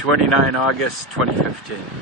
29 August 2015.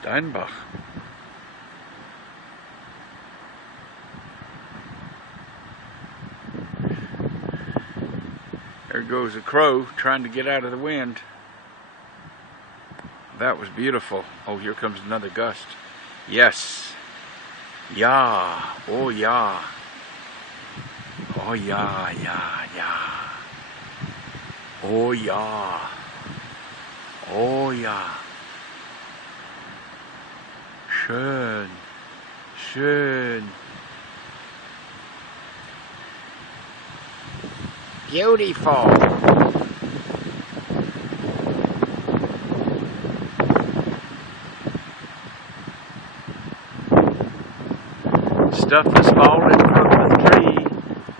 Steinbach. There goes a crow trying to get out of the wind. That was beautiful. Oh, here comes another gust. Yes. Yeah. Oh, yeah. Oh, yeah, yeah, yeah. Oh, yeah. Oh, yeah. Schön, schön. Beautiful. Stuff is falling from the tree.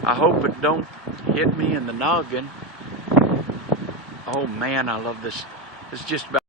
I hope it don't hit me in the noggin. Oh man, I love this. It's just about